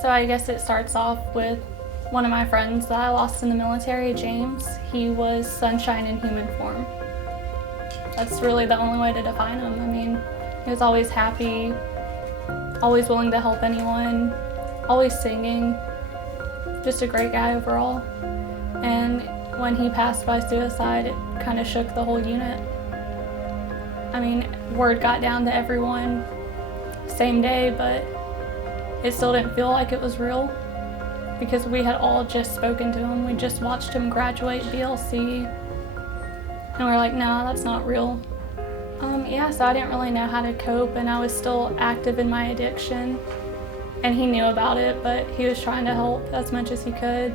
So I guess it starts off with one of my friends that I lost in the military, James. He was sunshine in human form. That's really the only way to define him. I mean, he was always happy, always willing to help anyone, always singing, just a great guy overall. And when he passed by suicide, it kind of shook the whole unit. I mean, word got down to everyone same day, but it still didn't feel like it was real because we had all just spoken to him. We just watched him graduate BLC, and we're like, no, that's not real. So I didn't really know how to cope, and I was still active in my addiction, and he knew about it, but he was trying to help as much as he could.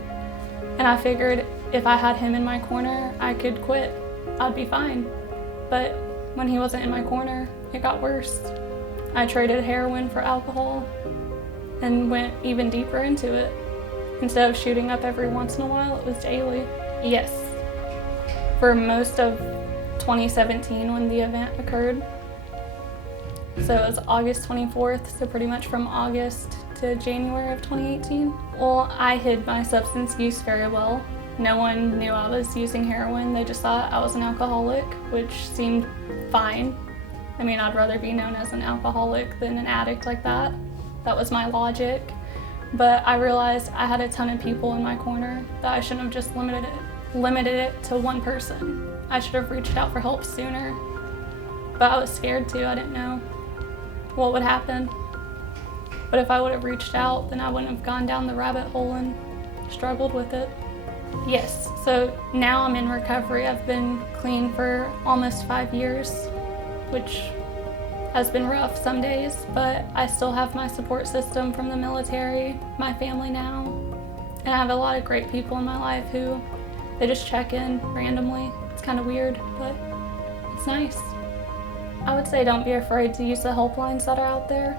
And I figured if I had him in my corner, I could quit. I'd be fine. But when he wasn't in my corner, it got worse. I traded heroin for alcohol and went even deeper into it. Instead of shooting up every once in a while, it was daily. Yes. For most of 2017 when the event occurred. So it was August 24th, so pretty much from August to January of 2018. Well, I hid my substance use very well. No one knew I was using heroin. They just thought I was an alcoholic, which seemed fine. I mean, I'd rather be known as an alcoholic than an addict like that. That was my logic. But I realized I had a ton of people in my corner that I shouldn't have just limited it to one person. I should have reached out for help sooner. But I was scared too. I didn't know what would happen. But if I would have reached out, then I wouldn't have gone down the rabbit hole and struggled with it. Yes, so now I'm in recovery. I've been clean for almost 5 years, which has been rough some days, but I still have my support system from the military, my family now, and I have a lot of great people in my life who they just check in randomly. It's kind of weird, but it's nice. I would say don't be afraid to use the helplines that are out there,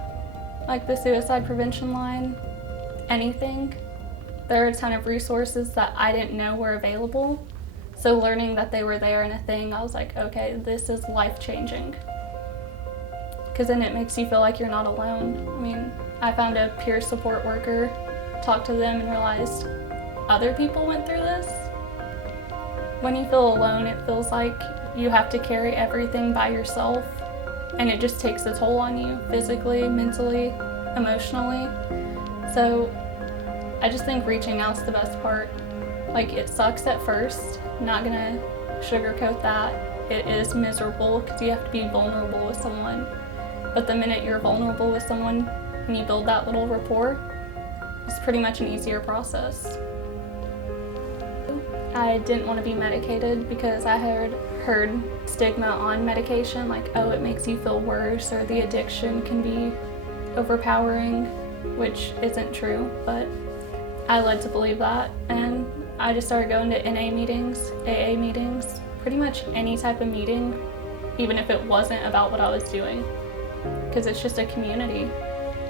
like the Suicide Prevention line, anything. There are a ton of resources that I didn't know were available. So learning that they were there and a thing, I was like, okay, this is life-changing. Because then it makes you feel like you're not alone. I mean, I found a peer support worker, talked to them and realized other people went through this. When you feel alone, it feels like you have to carry everything by yourself, and it just takes a toll on you physically, mentally, emotionally. So I just think reaching out's the best part. Like, it sucks at first, not gonna sugarcoat that. It is miserable because you have to be vulnerable with someone. But the minute you're vulnerable with someone and you build that little rapport, it's pretty much an easier process. I didn't want to be medicated because I had heard stigma on medication, like, oh, it makes you feel worse, or the addiction can be overpowering, which isn't true, but I led to believe that, and I just started going to NA meetings, AA meetings, pretty much any type of meeting, even if it wasn't about what I was doing, because it's just a community.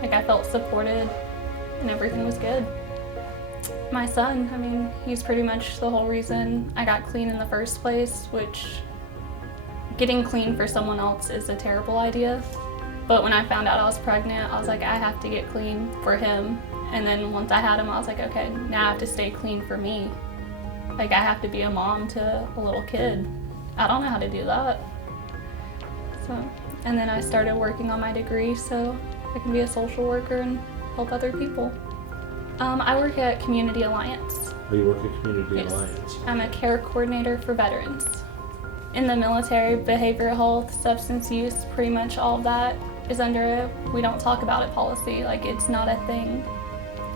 Like, I felt supported and everything was good. My son, I mean, he's pretty much the whole reason I got clean in the first place, which getting clean for someone else is a terrible idea. But when I found out I was pregnant, I was like, I have to get clean for him. And then once I had him, I was like, okay, now I have to stay clean for me. Like, I have to be a mom to a little kid. I don't know how to do that. And then I started working on my degree so I can be a social worker and help other people. I work at Community Alliance. Oh, you work at Community Yes. Alliance? I'm a care coordinator for veterans. In the military, behavioral health, substance use, pretty much all of that is under a we don't talk about it policy. Like, it's not a thing.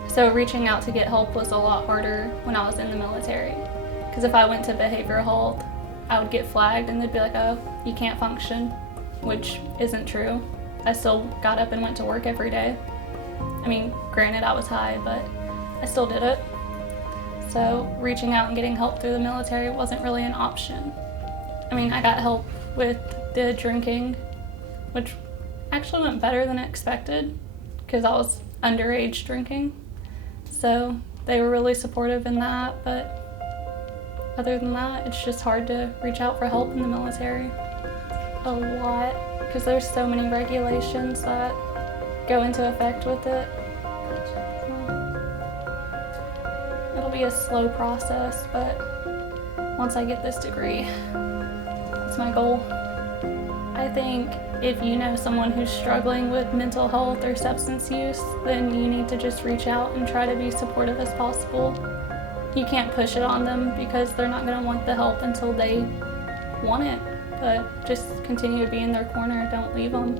So reaching out to get help was a lot harder when I was in the military. Because if I went to behavioral health, I would get flagged and they'd be like, oh, you can't function, which isn't true. I still got up and went to work every day. I mean, granted, I was high, but I still did it. So reaching out and getting help through the military wasn't really an option. I mean, I got help with the drinking, which actually went better than expected because I was underage drinking. So they were really supportive in that, but other than that, it's just hard to reach out for help in the military. A lot, because there's so many regulations that go into effect with it. So. be a slow process, but once I get this degree, it's my goal. I think if you know someone who's struggling with mental health or substance use, then you need to just reach out and try to be supportive as possible. You can't push it on them because they're not going to want the help until they want it, but just continue to be in their corner. Don't leave them.